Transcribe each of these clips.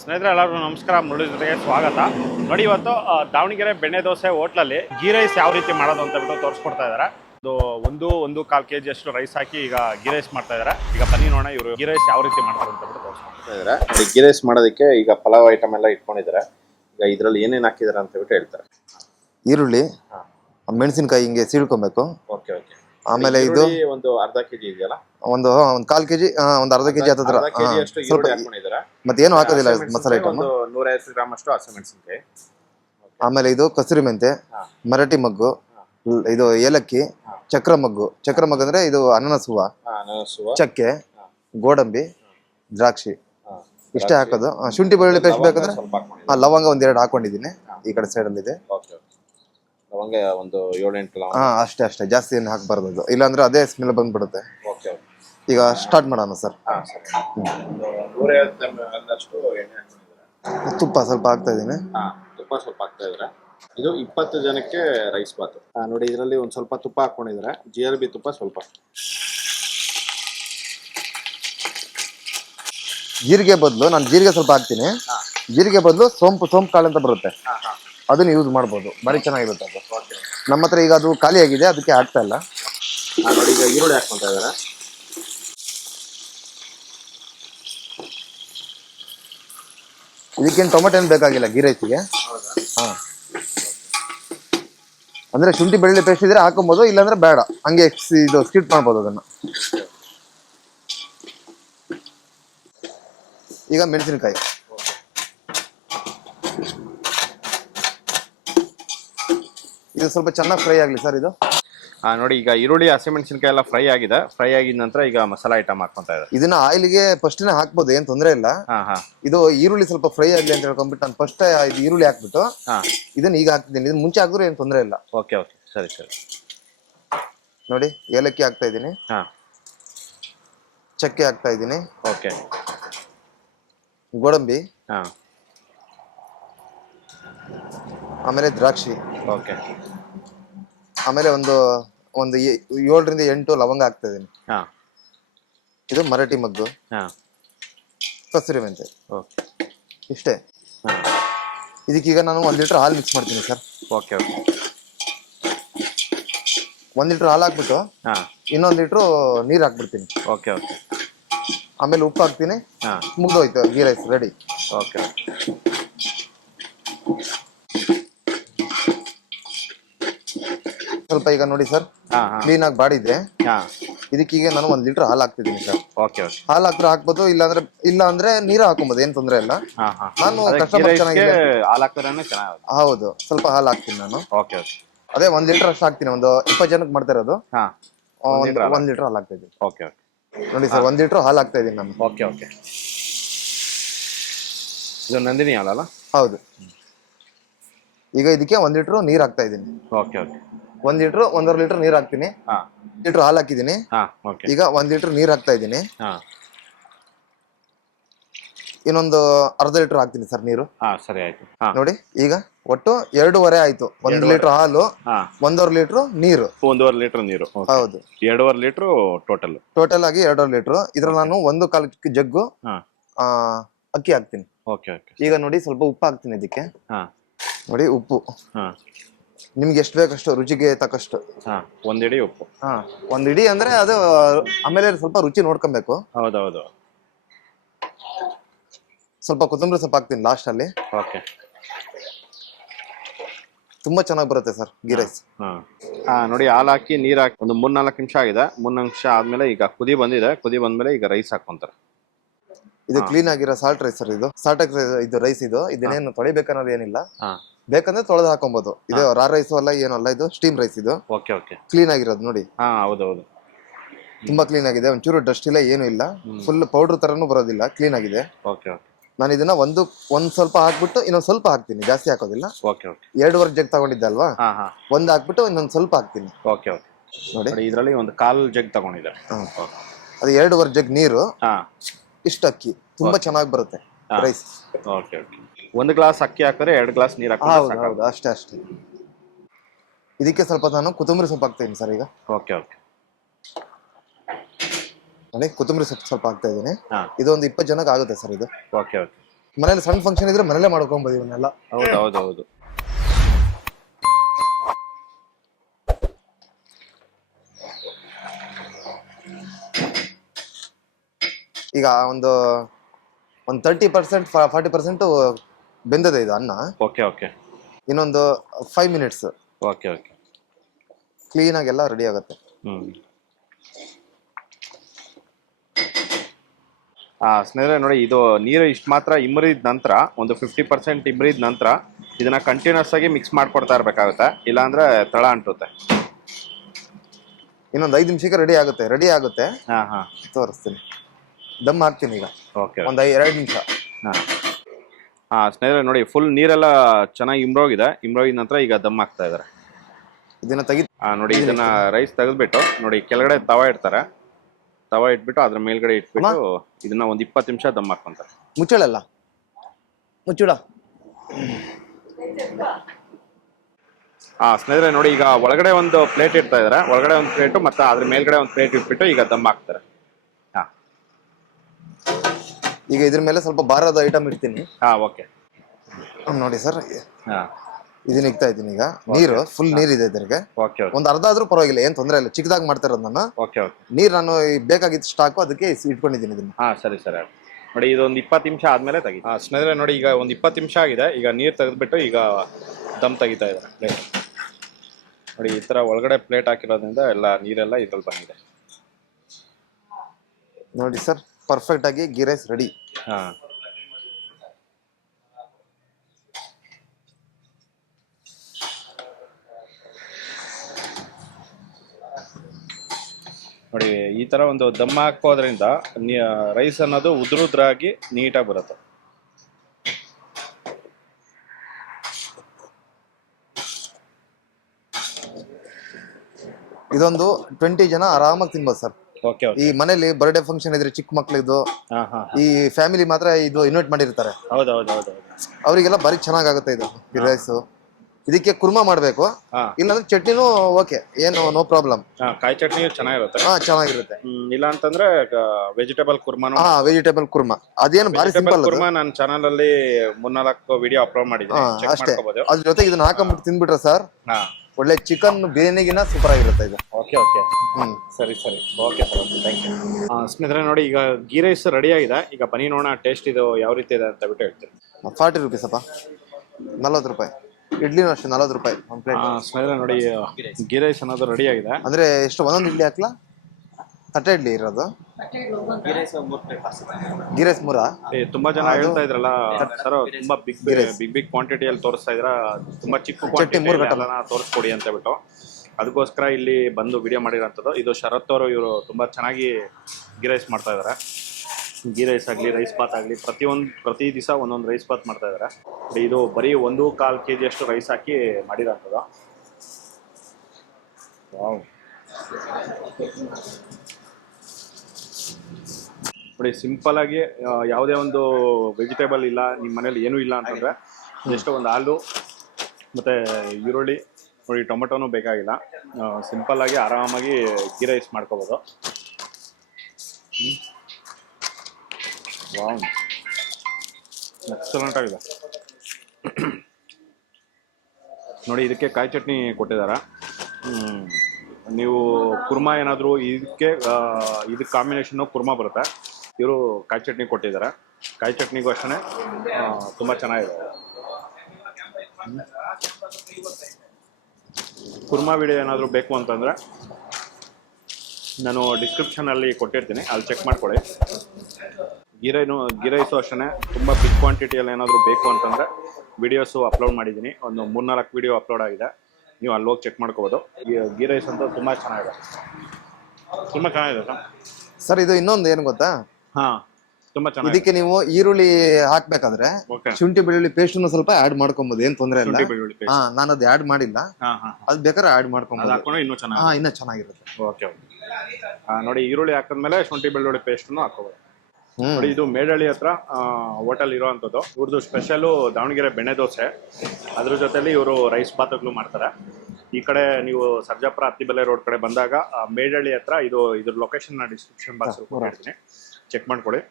ಸ್ನೇಹಿತರೆ ಎಲ್ಲರಿಗೂ ನಮಸ್ಕಾರ. ಮುರುಳಿ ಜೊತೆಗೆ ಸ್ವಾಗತ. ನೋಡಿ, ಇವತ್ತು ದಾವಣಗೆರೆ ಬೆಣ್ಣೆ ದೋಸೆ ಹೋಟ್ಲಲ್ಲಿ ಗೀ ರೈಸ್ ಯಾವ ರೀತಿ ಮಾಡೋದು ಅಂತ ಬಿಟ್ಟು ತೋರಿಸ್ಕೊಡ್ತಾ ಇದ್ದಾರೆ. ಒಂದು ಕಾಲು ಕೆಜಿ ಅಷ್ಟು ರೈಸ್ ಹಾಕಿ ಈಗ ಗೀ ರೈಸ್ ಮಾಡ್ತಾ ಇದ್ದಾರೆ. ಈಗ ಬನ್ನಿ ನೋಡೋಣ ಇವರು ಗೀ ರೈಸ್ ಯಾವ ರೀತಿ ಮಾಡ್ತಾರೆ ಅಂತ ಬಿಟ್ಟು ತೋರಿಸ್ಕೊಡ್ತಾ ಇದ್ದಾರೆ. ಗೀ ರೈಸ್ ಮಾಡೋದಕ್ಕೆ ಈಗ ಪಲಾವ್ ಐಟಮ್ ಎಲ್ಲ ಇಟ್ಕೊಂಡಿದ್ದಾರೆ. ಈಗ ಇದರಲ್ಲಿ ಏನೇನು ಹಾಕಿದ್ದಾರೆ ಅಂತ ಬಿಟ್ಟು ಹೇಳ್ತಾರೆ. ಈರುಳ್ಳಿ, ಮೆಣಸಿನಕಾಯಿ ಹಿಂಗೆ ಸೀಳ್ಕೊಬೇಕು. Okay okay. ಆಮೇಲೆ ಇದು ಒಂದು ಅರ್ಧ ಕೆಜಿ ಇದೆಯಲ್ಲ, ಒಂದು ಕಾಲ್ ಕೆಜಿ, ಒಂದು ಅರ್ಧ ಕೆಜಿ ಹತ್ತಿರ ಸ್ವಲ್ಪ ಹಾಕೊಂಡಿದ್ದಾರೆ. ಮತ್ತೇನು ಹಾಕೋದಿಲ್ಲ ಮಸಾಲೆ ಐಟಮ್. 150 ಗ್ರಾಮ್ ಅಷ್ಟು ಹಸಿಮೆಣಸಿನಕಾಯಿ. ಆಮೇಲೆ ಇದು ಕಸೂರಿ ಮೆಂತೆ, ಮರಾಠಿ ಮಗ್ಗು, ಇದು ಏಲಕ್ಕಿ, ಚಕ್ರ ಮಗ್ಗು ಅಂದ್ರೆ ಇದು ಅನಾನಸ್ ಹೂವ, ಚಕ್ಕೆ, ಗೋಡಂಬಿ, ದ್ರಾಕ್ಷಿ ಇಷ್ಟೇ ಹಾಕೋದು. ಶುಂಠಿ ಬೆಳ್ಳುಳ್ಳಿ ಪೇಸ್ಟ್ ಬೇಕಂದ್ರೆ ಲವಂಗ ಒಂದೆರಡು ಹಾಕೊಂಡಿದ್ದೀನಿ. ಈ ಕಡೆ ಸೈಡ್ ಅಲ್ಲಿ ಇದೆ ಲವಂಗ ಒಂದು 7-8 ಲವಂಗ. ಅಷ್ಟೇ ಜಾಸ್ತಿ ಏನು ಹಾಕಬಾರ್ದು, ಇಲ್ಲಾಂದ್ರೆ ಅದೇ ಸ್ಮೆಲ್ ಬಂದ್ಬಿಡುತ್ತೆ. ಈಗ ಸ್ಟಾರ್ಟ್ ಮಾಡೋಣ ಸರ್. ತುಪ್ಪ ಸ್ವಲ್ಪ ಹಾಕ್ತಾ ಇದ್ದೀನಿ. ತುಪ್ಪ ಸ್ವಲ್ಪ ಹಾಕ್ತಾ ಇದ್ದಾರೆ. ಇದು 20 ಜನಕ್ಕೆ ರೈಸ್ ಬಾತ್. ನೋಡಿ, ಇದರಲ್ಲಿ ಒಂದು ಸ್ವಲ್ಪ ತುಪ್ಪ ಹಾಕೊಂಡಿದ್ದಾರೆ. GRB ತುಪ್ಪ ಸ್ವಲ್ಪ. ಜೀರಿಗೆ ಬದಲು ನಾನು ಜೀರಿಗೆ ಸ್ವಲ್ಪ ಹಾಕ್ತೀನಿ. ಜೀರಿಗೆ ಬದಲು ಸೋಂಪು ಕಾಳು ಅಂತ ಬರುತ್ತೆ, ಅದನ್ನ ಯೂಸ್ ಮಾಡ್ಬೋದು. ಭಾರಿ ಚೆನ್ನಾಗಿರುತ್ತೆ ಅದು. ನಮ್ಮ ಹತ್ರ ಈಗ ಅದು ಖಾಲಿ ಆಗಿದೆ, ಅದಕ್ಕೆ ಆಗ್ತಾ ಇಲ್ಲ. ನೋಡಿ, ಈಗ ಈರುಳ್ಳಿ ಹಾಕ್ಕೊಂತ ಇದ್ದಾರೆ. ಇದಕ್ಕೇನು ಟೊಮೆಟೊ ಏನು ಬೇಕಾಗಿಲ್ಲ ಗೀ ರೈಸಿಗೆ. ಅಂದ್ರೆ ಶುಂಠಿ ಬೆಳ್ಳುಳ್ಳಿ ಪೇಸ್ಟ್ ಇದ್ರೆ ಹಾಕೊಬೋದು, ಇಲ್ಲಾಂದ್ರೆ ಬೇಡ, ಹಂಗೆ ಇದು ಸ್ಕಿಪ್ ಮಾಡ್ಬೋದು ಅದನ್ನ. ಈಗ ಮೆಣಸಿನಕಾಯಿ, ಇದು ಸ್ವಲ್ಪ ಚೆನ್ನಾಗಿ ಫ್ರೈ ಆಗಲಿ ಸರ್. ಇದು ನೋಡಿ, ಈಗ ಈರುಳ್ಳಿ ಹಸಿಮೆಣಸಿನಕಾಯಿ ಎಲ್ಲ ಫ್ರೈ ಆಗಿದೆ. ಫ್ರೈ ಆಗಿದ ನಂತರ ಈಗ ಮಸಾಲಾ ಐಟಮ್ ಹಾಕೊಂತ ಇದೆ. ಇದನ್ನ ಆಯಿಲ್ಗೆ ಫಸ್ಟ್ನೇ ಹಾಕ್ಬೋದು, ಏನ್ ತೊಂದರೆ ಇಲ್ಲ. ಇದು ಈರುಳ್ಳಿ ಸ್ವಲ್ಪ ಫ್ರೈ ಆಗಲಿ ಅಂತ ಹೇಳ್ಕೊಂಡ್ಬಿಟ್ಟು ನಾನು ಫಸ್ಟ್ ಇದು ಈರುಳ್ಳಿ ಹಾಕ್ಬಿಟ್ಟು ಇದನ್ನ ಈಗ ಹಾಕ್ತಿದ್ದೀನಿ. ಇದನ್ನ ಮುಂಚೆ ಹಾಕಿದ್ರು ಏನ್ ತೊಂದರೆ ಇಲ್ಲ. ಓಕೆ ಓಕೆ, ಸರಿ ಸರಿ. ನೋಡಿ, ಏಲಕ್ಕಿ ಹಾಕ್ತಾ ಇದ್ದೀನಿ, ಚಕ್ಕೆ ಹಾಕ್ತಾ ಇದ್ದೀನಿ, ಓಕೆ, ಗೋಡಂಬಿ, ಆಮೇಲೆ ದ್ರಾಕ್ಷಿ, ಓಕೆ, ಆಮೇಲೆ ಒಂದು 7ರಿಂದ 8 ಲವಂಗ ಹಾಕ್ತಾ ಇದೀನಿ. ಇದು ಮರಾಠಿ ಮಗ್ಗು, ಕಸೂರಿ ಮೆಂತೆ, ಇಷ್ಟೇ. ಇದಕ್ಕೀಗ ನಾನು 1 ಲೀಟರ್ ಹಾಲು ಮಿಕ್ಸ್ ಮಾಡ್ತೀನಿ ಸರ್. Okay okay. 1 ಲೀಟರ್ ಹಾಲು ಹಾಕ್ಬಿಟ್ಟು ಇನ್ನೊಂದು ಲೀಟ್ರು ನೀರು ಹಾಕ್ಬಿಡ್ತೀನಿ. Okay okay. ಆಮೇಲೆ ಉಪ್ಪು ಹಾಕ್ತೀನಿ. ಮುಗ್ದೋಯ್ತು, ghee rice ready. Okay okay. ಸ್ವಲ್ಪ ಈಗ ನೋಡಿ ಸರ್, ಕ್ಲೀನ್ ಆಗಿ ಬಾಡಿದೆ. ಇದಕ್ಕೀಗ ನಾನು 1 ಲೀಟರ್ ಹಾಲು ಹಾಕ್ತಿದ್ದೀನಿ ಸರ್. Okay okay. ಹಾಲು ಹಾಕ್ರೆ ಹಾಕ್ಬೋದು, ಇಲ್ಲ ಅಂದ್ರೆ ನೀರು ಹಾಕೊಬೋದು, ಏನ್ ತೊಂದರೆ ಇಲ್ಲ. ನಾನು ಕಸ್ಟಮರ್ ಚೆನ್ನಾಗಿದೆ, ಹೌದು, ಸ್ವಲ್ಪ ಹಾಲು ಹಾಕ್ತೀನಿ ನಾನು. Okay okay. ಅದೇ 1 ಲೀಟರ್ ಅಷ್ಟು ಹಾಕ್ತೀನಿ. ಒಂದು 20 ಜನಕ್ಕೆ ಮಾಡ್ತಾ ಇರೋದು. 1 ಲೀಟರ್ ಹಾಲು ಹಾಕ್ತಾ ಇದ್ದೀನಿ. Okay okay. ನೋಡಿ ಸರ್, 1 ಲೀಟರ್ ಹಾಲು ಹಾಕ್ತಾ ಇದ್ದೀನಿ ನಾನು. Okay okay. ಇದು ನಂದಿನಿ ಹಾಲಲ್ಲ? ಹೌದು. ಈಗ ಇದಕ್ಕೆ 1 ಲೀಟರ್ ನೀರು ಹಾಕ್ತಾ ಇದ್ದೀನಿ. Okay okay. 1 ಲೀಟರ್ 1.5 ಲೀಟರ್ ನೀರು ಹಾಕ್ತೀನಿ. 1 ಲೀಟರ್ ಹಾಲು ಹಾಕಿದ್ದೀನಿ. ಈಗ 1 ಲೀಟರ್ ನೀರು ಹಾಕ್ತಾ ಇದ್ದೀನಿ. ಇನ್ನೊಂದು ಅರ್ಧ ಲೀಟರ್ ಹಾಕ್ತೀನಿ ಸರ್ ನೀರು. ಸರಿ ಆಯ್ತು. ನೋಡಿ, ಈಗ ಒಟ್ಟು 2.5 ಆಯ್ತು. 1 ಲೀಟರ್ ಹಾಲು, 1.5 ಲೀಟರ್ ನೀರು. 1.5 ಲೀಟರ್ ನೀರು. ಹೌದು, 2.5 ಲೀಟರ್ ಟೋಟಲ್ ಆಗಿ 2.5 ಲೀಟರ್. ಇದ್ರಲ್ಲಿ ನಾನು 1 ಜಗ್ಗು ಅಕ್ಕಿ ಹಾಕ್ತೀನಿ. Okay okay. ಈಗ ನೋಡಿ, ಸ್ವಲ್ಪ ಉಪ್ಪು ಹಾಕ್ತೀನಿ ಇದಕ್ಕೆ. ನೋಡಿ, ಉಪ್ಪು ನಿಮ್ಗೆ ಎಷ್ಟು ಬೇಕಷ್ಟು, ರುಚಿಗೆ ತಕ್ಕಷ್ಟು. 1 ಇಡಿ ಉಪ್ಪು. 1 ಇಡಿ ಅಂದ್ರೆ ಅದು ಆಮೇಲೆ ಸ್ವಲ್ಪ ರುಚಿ ನೋಡ್ಕೊಬೇಕು. ಹೌದೌದು. ಸ್ವಲ್ಪ ಕೊತ್ತಂಬರಿ ಸೊಪ್ಪು ಹಾಕ್ತೀನಿ ಲಾಸ್ಟ್ ಅಲ್ಲಿ. ಓಕೆ. ತುಂಬಾ ಚೆನ್ನಾಗಿ ಬರುತ್ತೆ ಸರ್ ಗೀ ರೈಸ್. ನೋಡಿ, ಹಾಲು ಹಾಕಿ ನೀರ್ ಹಾಕಿ ಒಂದು 3-4 ನಿಮಿಷ ಆಗಿದೆ. 3 ನಿಮಿಷ ಆದ್ಮೇಲೆ ಈಗ ಕುದಿ ಬಂದಿದೆ. ಕುದಿ ಬಂದ್ಮೇಲೆ ಈಗ ರೈಸ್ ಹಾಕೊಂತಾರೆ. ಇದು ಕ್ಲೀನ್ ಆಗಿರೋ ಸಾಲ್ಟ್ ರೈಸ್ ಸರ್. ಇದು ರೈಸ್ ಇದನ್ನೇನು ತೊಳಿಬೇಕನ್ನೋದು ಏನಿಲ್ಲ, ಬೇಕಂದ್ರೆ ತೊಳೆದು ಹಾಕೊಬಹುದು. ಇದು ರಾ ರೈಸ್ ಅಲ್ಲ, ಏನಲ್ಲ, ಇದು ಸ್ಟೀಮ್ ರೈಸ್. ಇದು ಓಕೆ ಓಕೆ. ಕ್ಲೀನ್ ಆಗಿರೋದು ನೋಡಿ. ಹೌದೌದು, ತುಂಬಾ ಕ್ಲೀನ್ ಆಗಿದೆ. ಒಂಚೂರು ಡಸ್ಟ್ ಇಲ್ಲ, ಏನು ಇಲ್ಲ. ಫುಲ್ ಪೌಡರ್ ತರನು ಬರೋದಿಲ್ಲ, ಕ್ಲೀನ್ ಆಗಿದೆ. Okay okay. ನಾನು ಇದನ್ನ ಒಂದ್ ಸ್ವಲ್ಪ ಹಾಕ್ಬಿಟ್ಟು ಇನ್ನೊಂದ್ ಸ್ವಲ್ಪ ಹಾಕ್ತೀನಿ, ಜಾಸ್ತಿ ಹಾಕೋದಿಲ್ಲ. Okay okay. 2.5 ಜಗ್ ತಗೊಂಡಿದ್ದೆ ಅಲ್ವಾ, ಒಂದ್ ಹಾಕ್ಬಿಟ್ಟು ಇನ್ನೊಂದ್ ಸ್ವಲ್ಪ ಹಾಕ್ತೀನಿ. Okay okay. ನೋಡಿ, ಇದರಲ್ಲಿ ಒಂದು 1/4 ಜಗ್ ತಗೊಂಡಿದ್ದಾರೆ. ಅದು 2.5 ಜಗ್ ನೀರು, ಇಷ್ಟು ಅಕ್ಕಿ. ತುಂಬಾ ಚೆನ್ನಾಗಿ ಬರುತ್ತೆ ರೈಸ್. Okay okay. 1 ಗ್ಲಾಸ್ ಅಕ್ಕಿ ಹಾಕಿದ್ರೆ 2 ಗ್ಲಾಸ್ ನೀರು ಹಾಕಿ. ಹೌದು, ಅಷ್ಟೇ. ಇದಕ್ಕೆ ಸ್ವಲ್ಪ ನಾನು ಕೊತ್ತಂಬರಿ ಸೊಪ್ಪು ಹಾಕ್ತೀನಿ ಸರ್ ಈಗ. Okay okay. ನೋಡಿ, ಕೊತ್ತಂಬರಿ ಸೊಪ್ಪು ಸ್ವಲ್ಪ ಹಾಕ್ತಾ ಇದ್ದೀನಿ. ಇದು ಒಂದು 20 ಜನಕ್ಕೆ ಆಗುತ್ತೆ ಸರ್ ಇದು. Okay okay. ಮನೇಲಿ ಸಣ್ಣ ಫಂಕ್ಷನ್ ಇದ್ರೆ ಮನೇಲೆ ಮಾಡ್ಕೊಬೋದು ಇವನ್ನೆಲ್ಲ. ಹೌದು ಹೌದು ಹೌದು. ಈಗ ಒಂದು 30% 40% ಬೆಂದದೆ ಇದು ಅನ್ನ. Okay okay. ಇನ್ನೊಂದು 5 ಮಿನಿಟ್ಸ್ ಓಕೆ ಓಕೆ. ಕ್ಲೀನ್ ಆಗಿ ಎಲ್ಲ ರೆಡಿ ಆಗುತ್ತೆ. ಸ್ನೇಹಿತರೆ ನೋಡಿ, ಇದು ನೀರು ಇಷ್ಟು ಮಾತ್ರ ಇಮ್ಮರಿದ ನಂತರ ಒಂದು 50% ಇಮ್ಮರಿದ ನಂತರ ಇದನ್ನ ಕಂಟಿನ್ಯೂಸ್ ಆಗಿ ಮಿಕ್ಸ್ ಮಾಡ್ಕೊಡ್ತಾ ಇರ್ಬೇಕಾಗುತ್ತೆ, ಇಲ್ಲಾಂದ್ರೆ ತಳ ಅಂಟುತ್ತೆ. ಇನ್ನೊಂದು 5 ನಿಮಿಷಕ್ಕೆ ರೆಡಿ ಆಗುತ್ತೆ. ಹಾ ಹಾ, ತೋರಿಸ್ತೀನಿ. ದಮ್ ಹಾಕ್ತೀನಿ ಈಗ. ಓಕೆ. ಒಂದು 2 ನಿಮಿಷ. ಸ್ನೇಹಿತರೆ ನೋಡಿ, ಫುಲ್ ನೀರೆಲ್ಲ ಚೆನ್ನಾಗಿ ಇಮ್ರೋಗಿದೆ. ಇಮ್ರೋಗಿದ ನಂತರ ಈಗ ದಮ್ ಹಾಕ್ತಾ ಇದಾರೆ. ಇದನ್ನ ತೆಗಿ. ನೋಡಿ, ಇದನ್ನ ರೈಸ್ ತೆಗೆದ್ಬಿಟ್ಟು ನೋಡಿ ಕೆಳಗಡೆ ತವ ಇಡ್ತಾರೆ. ತವ ಇಟ್ಬಿಟ್ಟು ಅದ್ರ ಮೇಲ್ಗಡೆ ಇಟ್ಬಿಟ್ಟು ಇದನ್ನ ಒಂದು 20 ನಿಮಿಷ ದಮ್ ಹಾಕೊಂತಾರೆ. ಮುಚ್ಚಳಲ್ಲ, ಮುಚ್ಚುಡ. ಸ್ನೇಹಿತರೆ ನೋಡಿ, ಈಗ ಒಳಗಡೆ ಒಂದು ಪ್ಲೇಟ್ ಇಡ್ತಾ ಇದಾರೆ. ಒಳಗಡೆ ಒಂದು ಪ್ಲೇಟು ಮತ್ತೆ ಅದ್ರ ಮೇಲ್ಗಡೆ ಒಂದು ಪ್ಲೇಟ್ ಇಟ್ಬಿಟ್ಟು ಈಗ ದಮ್ ಹಾಕ್ತಾರೆ. ಈಗ ಇದ್ರ ಮೇಲೆ ಸ್ವಲ್ಪ ಭಾರದ ಐಟಮ್ ಇಡ್ತೀನಿ. ಓಕೆ. ನೋಡಿ ಸರ್, ಇದನ್ನ ಇಕ್ತಾ ಇದ್ದೀನಿ ಈಗ. ನೀರು ಫುಲ್ ನೀರಿದೆ ಇದ್ರಿಗೆ. ಒಂದು ಅರ್ಧ ಆದ್ರೂ ಪರವಾಗಿಲ್ಲ, ಏನ್ ತೊಂದರೆ ಇಲ್ಲ. ಚಿಕ್ಕದಾಗಿ ಮಾಡ್ತಾ ಇರೋದು ನಾನು. ನೀರ್ ನಾನು ಬೇಕಾಗಿತ್ತು ಸ್ಟಾಕು, ಅದಕ್ಕೆ ಇಟ್ಕೊಂಡಿದ್ದೀನಿ ಇದನ್ನ. ಸರಿ ಸರಿ. ನೋಡಿ, ಇದೊಂದು 20 ನಿಮಿಷ ಆದ್ಮೇಲೆ ತೆಗಿ. ಸ್ನೇಹಿತರೆ ನೋಡಿ, ಈಗ ಒಂದು 20 ನಿಮಿಷ ಆಗಿದೆ. ಈಗ ನೀರು ತೆಗೆದ್ಬಿಟ್ಟು ಈಗ ದಮ್ ತೆಗಿತಾ ಇದ್ದಾರೆ ಪ್ಲೇಟ್. ನೋಡಿ, ಈ ತರ ಒಳಗಡೆ ಪ್ಲೇಟ್ ಹಾಕಿರೋದ್ರಿಂದ ಎಲ್ಲ ನೀರೆಲ್ಲ ಇದ್ರಲ್ಲಿ ಬಂದಿದೆ. ನೋಡಿ ಸರ್, ಪರ್ಫೆಕ್ಟ್ ಆಗಿ ಗೀ ರೈಸ್ ರೆಡಿ. ನೋಡಿ, ಈ ತರ ಒಂದು ದಮ್ ಹಾಕೋದ್ರಿಂದ ರೈಸ್ ಅನ್ನೋದು ಉದ್ರುದ್ರಾಗಿ ನೀಟಾಗಿ ಬರುತ್ತೆ. ಇದೊಂದು 20 ಜನ ಆರಾಮಾಗಿ ತಿನ್ಬೋದು ಸರ್. ಈ ಮನೇಲಿ ಬರ್ಡೇ ಫಂಕ್ಷನ್ ಇದ್ರೆ ಚಿಕ್ಕ ಮಕ್ಳಿದ್ದು ಈ ಫ್ಯಾಮಿಲಿ ಮಾತ್ರ ಇದು ಇನ್ವೈಟ್ ಮಾಡಿರ್ತಾರೆ. ಅವರಿಗೆಲ್ಲ ಬಾರಿ ಚೆನ್ನಾಗುತ್ತೆ ಇದು ರೈಸ್. ಇದಕ್ಕೆ ಕುರ್ಮಾ ಮಾಡ್ಬೇಕು, ಇಲ್ಲಾಂದ್ರೆ ಚಟ್ನಿನೂ ಓಕೆ, ಏನು ನೋ ಪ್ರಾಬ್ಲಮ್. ಕಾಯಿ ಚಟ್ನಿ ಚೆನ್ನಾಗಿರುತ್ತೆ. ಚೆನ್ನಾಗಿರುತ್ತೆ. ಇಲ್ಲ ಅಂತಂದ್ರೆ ವೆಜಿಟೇಬಲ್ ಕುರ್ಮಾನು. ವೆಜಿಟೇಬಲ್ ಕುರ್ಮಾ ಅದೇನು ಬಾರಿ ಸಿಂಪಲ್. ಕುರ್ಮಾ ನನ್ನ ಚಾನಲ್ ಅಲ್ಲಿ 3-4 ವಿಡಿಯೋ ಅಪ್ಲೋಡ್ ಮಾಡಿದ್ದೀನಿ, ಅಷ್ಟೇ. ಅದ್ರ ಜೊತೆಗೆ ಇದನ್ನ ಹಾಕೊಂಡ್ಬಿಟ್ಟು ತಿನ್ಬಿಟ್ರೆ ಸರ್, ಒಳ್ಳೆ ಚಿಕನ್ ಬಿರಿಯಾನಿಗಿನ ಸೂಪರ್ ಆಗಿರುತ್ತೆ ಇದು. Okay okay. ಸರಿ ಸರಿ. Okay sir, thank you. ಸ್ನೇಹಿತರೆ ನೋಡಿ, ಈಗ ಗೀ ರೈಸ್ ರೆಡಿ ಆಗಿದೆ. ಈಗ ಬನ್ನಿ ನೋಡೋಣ ಟೇಸ್ಟ್ ಇದು ಯಾವ ರೀತಿ ಇದೆ ಅಂತ ಬಿಟ್ಟು ಹೇಳ್ತೀನಿ. 40 ರೂಪೀಸ್ ಅಪ್ಪ, 40 ರೂಪಾಯಿ. ಇಡ್ಲಿನೂ ಅಷ್ಟೇ 40 ರೂಪಾಯಿ ಒಂದು ಪ್ಲೇಟ್. ಸ್ನೇಹಿತರೆ ನೋಡಿ, ಗೀ ರೈಸ್ ಅನ್ನೋದು ರೆಡಿ ಆಗಿದೆ. ಅಂದ್ರೆ ಎಷ್ಟು, ಒಂದೊಂದು ಇಡ್ಲಿ ಹಾಕ್ಲಾ? ತಟ್ಟೆ ಇಡ್ಲಿ ಇರೋದು ಗೀ ರೈಸ್ 3. ತುಂಬಾ ಜನ ಹೇಳ್ತಾ ಇದ್ರಲ್ಲ ಸರ್, ತುಂಬಾ ಬಿಗ್ ಕ್ವಾಂಟಿಟಿಯಲ್ಲಿ ತೋರಿಸ್ತಾ ಇದ್ರ, ತುಂಬಾ ಚಿಕ್ಕ ತೋರಿಸ್ಕೊಡಿ ಅಂತ ಹೇಳ್ಬಿಟ್ಟು, ಅದಕ್ಕೋಸ್ಕರ ಇಲ್ಲಿ ಬಂದು ವಿಡಿಯೋ ಮಾಡಿರೋಂಥದ್ದು. ಇದು ಶರತ್ ಅವರು, ಇವರು ತುಂಬಾ ಚೆನ್ನಾಗಿ ಗೀ ರೈಸ್ ಮಾಡ್ತಾ ಇದಾರೆ. ಗೀ ರೈಸ್ ಆಗಲಿ, ರೈಸ್ ಬಾತ್ ಆಗಲಿ, ಪ್ರತಿ ದಿವಸ ಒಂದೊಂದು ರೈಸ್ ಬಾತ್ ಮಾಡ್ತಾ ಇದಾರೆ. ಇದು ಬರೀ 1.25 kg ಅಷ್ಟು ರೈಸ್ ಹಾಕಿ ಮಾಡಿರೋಂಥದ್ದು. ನೋಡಿ, ಸಿಂಪಲ್ ಆಗಿ ಯಾವುದೇ ಒಂದು ವೆಜಿಟೇಬಲ್ ಇಲ್ಲ ನಿಮ್ಮ ಮನೇಲಿ ಏನೂ ಇಲ್ಲ ಅಂತಂದ್ರೆ ಜಸ್ಟ್ ಒಂದು ಆಲೂ ಮತ್ತೆ ಈರುಳ್ಳಿ, ನೋಡಿ ಟೊಮೆಟೊನೂ ಬೇಕಾಗಿಲ್ಲ. ಸಿಂಪಲ್ ಆಗಿ ಆರಾಮಾಗಿ ಗೀ ರೈಸ್ ಮಾಡ್ಕೋಬೋದು. ವಾವ್, ಎಕ್ಸಲೆಂಟ್ ಆಗಿದೆ. ನೋಡಿ, ಇದಕ್ಕೆ ಕಾಯಿ ಚಟ್ನಿ ಕೊಟ್ಟಿದ್ದಾರೆ. ನೀವು ಕುರ್ಮಾ ಏನಾದರೂ ಇದಕ್ಕೆ ಕಾಂಬಿನೇಷನ್ನು ಕುರ್ಮಾ ಬರುತ್ತೆ. ಇವರು ಕಾಯಿ ಚಟ್ನಿ ಕೊಟ್ಟಿದ್ದಾರೆ. ಕಾಯಿ ಚಟ್ನಿಗೂ ಅಷ್ಟೇ ತುಂಬ ಚೆನ್ನಾಗಿದೆ. ಕುರ್ಮಾ ವಿಡಿಯೋ ಏನಾದರೂ ಬೇಕು ಅಂತಂದರೆ ನಾನು ಡಿಸ್ಕ್ರಿಪ್ಷನಲ್ಲಿ ಕೊಟ್ಟಿರ್ತೀನಿ, ಅಲ್ಲಿ ಚೆಕ್ ಮಾಡ್ಕೊಳ್ಳಿ. ಗೀ ರೈಸು ಅಷ್ಟೇ ತುಂಬ ಬಿಗ್ ಕ್ವಾಂಟಿಟಿಯಲ್ಲಿ ಏನಾದರೂ ಬೇಕು ಅಂತಂದರೆ ವಿಡಿಯೋಸು ಅಪ್ಲೋಡ್ ಮಾಡಿದ್ದೀನಿ. ಒಂದು 3-4 ವಿಡಿಯೋ ಅಪ್ಲೋಡ್ ಆಗಿದೆ, ನೀವು ಅಲ್ಲಿ ಹೋಗಿ ಚೆಕ್ ಮಾಡ್ಕೋಬೋದು. ಗೀ ರೈಸ್ ಅಂತ ತುಂಬ ಚೆನ್ನಾಗಿದೆ, ತುಂಬ ಚೆನ್ನಾಗಿದೆ ಸರ್. ಇದು ಇನ್ನೊಂದು ಏನು ಗೊತ್ತಾ? ತುಂಬ ಚೆನ್ನಾಗಿ. ಇದಕ್ಕೆ ನೀವು ಈರುಳ್ಳಿ ಹಾಕ್ಬೇಕಾದ್ರೆ ಶುಂಠಿ ಬೆಳ್ಳುಳ್ಳಿ ಪೇಸ್ಟ್ ಸ್ವಲ್ಪ ಆಡ್ ಮಾಡ್ಕೊಬಹುದು, ಏನ್ ತೊಂದರೆ ಇಲ್ಲ. ನಾನು ಅದು ಆಡ್ ಮಾಡಿಲ್ಲ, ಅದು ಬೇಕಾದ್ರೆ ಆಡ್ ಮಾಡ್ಕೊಬಹುದು, ಇನ್ನೂ ಚೆನ್ನಾಗಿರುತ್ತೆ. ಓಕೆ. ನೋಡಿ, ಈರುಳ್ಳಿ ಹಾಕಿದ್ಮೇಲೆ ಶುಂಠಿ ಬೆಳ್ಳುಳ್ಳಿ ಪೇಸ್ಟ್ನು ಹಾಕೋಬಹುದು. ನೋಡಿ, ಇದು ಮೇಡಳ್ಳಿ ಹತ್ರ ಹೋಟೆಲ್ ಇರೋವಂಥದ್ದು. ಇವ್ರದ್ದು ಸ್ಪೆಷಲು ದಾವಣಗೆರೆ ಬೆಣ್ಣೆ ದೋಸೆ, ಅದ್ರ ಜೊತೆಲಿ ಇವರು ರೈಸ್ ಬಾತ್ಗಳು ಮಾಡ್ತಾರೆ. ಈ ಕಡೆ ನೀವು ಸರ್ಜಾಪುರ ಅತ್ತಿಬೆಲೆ ರೋಡ್ ಕಡೆ ಬಂದಾಗ ಮೇಡಳ್ಳಿ ಹತ್ರ ಇದ್ರ ಲೊಕೇಶನ್ ಡಿಸ್ಕ್ರಿಪ್ಷನ್ ಬಾಕ್ಸ್ ಕೊಟ್ಟಿರ್ತೀನಿ, ಚೆಕ್ ಮಾಡ್ಕೊಳ್ಳಿ.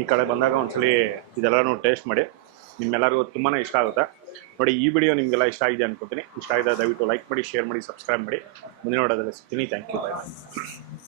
ಈ ಕಡೆ ಬಂದಾಗ ಒಂದ್ಸಲಿ ಇದೆಲ್ಲನೂ ಟೇಸ್ಟ್ ಮಾಡಿ, ನಿಮ್ಮೆಲ್ಲರಿಗೂ ತುಂಬಾ ಇಷ್ಟ ಆಗುತ್ತೆ. ನೋಡಿ, ಈ ವಿಡಿಯೋ ನಿಮಗೆಲ್ಲ ಇಷ್ಟ ಆಗಿದೆ ಅನ್ಕೋತೀನಿ. ಇಷ್ಟ ಆಗಿದೆ ದಯವಿಟ್ಟು ಲೈಕ್ ಮಾಡಿ, ಶೇರ್ ಮಾಡಿ, ಸಬ್ಸ್ಕ್ರೈಬ್ ಮಾಡಿ. ಮುಂದಿನ ನೋಡೋದ್ರಲ್ಲಿ ಸಿಗ್ತೀನಿ. Thank you, by.